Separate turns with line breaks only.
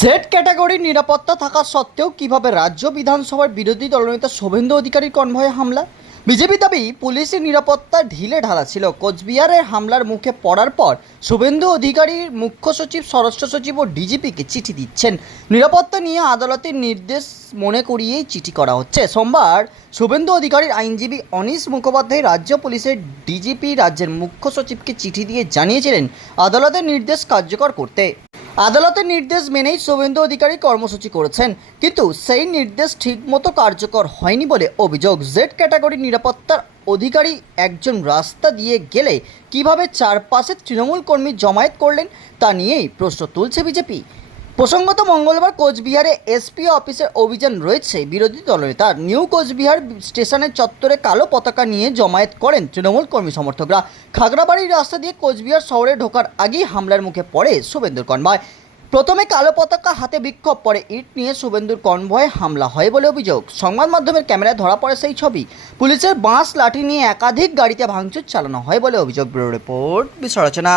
Z ক্যাটাগরির নিরাপত্তা থাকা সত্ত্বেও কীভাবে রাজ্য বিধানসভার বিরোধী দলনেতা শোভেন্দু অধিকারীর কনভয়ে হামলা? বিজেপি দাবি পুলিশের নিরাপত্তা ঢিলে ঢালা ছিল। কোচবিহারের হামলার মুখে পড়ার পর শুভেন্দু অধিকারীর মুখ্য সচিব, স্বরাষ্ট্র সচিব ও ডিজিপিকে চিঠি দিচ্ছেন। নিরাপত্তা নিয়ে আদালতের নির্দেশ মনে করিয়েই চিঠি করা হচ্ছে। সোমবার শুভেন্দু অধিকারীর আইনজীবী অনিশ মুখোপাধ্যায় রাজ্য পুলিশের ডিজিপি, রাজ্যের মুখ্য সচিবকে চিঠি দিয়ে জানিয়েছিলেন, আদালতের নির্দেশ কার্যকর করতে। আদালতের নির্দেশ মেনেই শুভেন্দু অধিকারী কর্মসূচি করেছেন। কিন্তু সেই নির্দেশ ঠিকমতো কার্যকর হয়নি বলে অভিযোগ। জেড ক্যাটাগরি নিরাপত্তার অধিকারী একজন রাস্তা দিয়ে গেলে কীভাবে চারপাশে তৃণমূল কর্মী জমায়েত করলেন তা নিয়েই প্রশ্ন তুলছে বিজেপি। প্রসঙ্গত মঙ্গলবার কোচবিহারে এসপি অফিসের অভিযান রয়েছে, বিরোধী দলনেতার নিউ কোচবিহার স্টেশনের চত্বরে কালো পতাকা নিয়ে জমায়েত করেন তৃণমূল কর্মী সমর্থকরা। খাগড়াবাড়ির রাস্তা দিয়ে কোচবিহার শহরে ঢোকার আগেই হামলার মুখে পড়ে শুভেন্দুর কনভয়। প্রথমে কালো পতাকা হাতে বিক্ষোভ পরে ইট নিয়ে শুভেন্দুর কনভয়ে হামলা হয় বলে অভিযোগ। সংবাদ মাধ্যমের ক্যামেরায় ধরা পড়ে সেই ছবি। পুলিশের বাঁশ, লাঠি নিয়ে একাধিক গাড়িতে ভাঙচুর চালানো হয় বলে অভিযোগ। Bureau report, Biswarachana.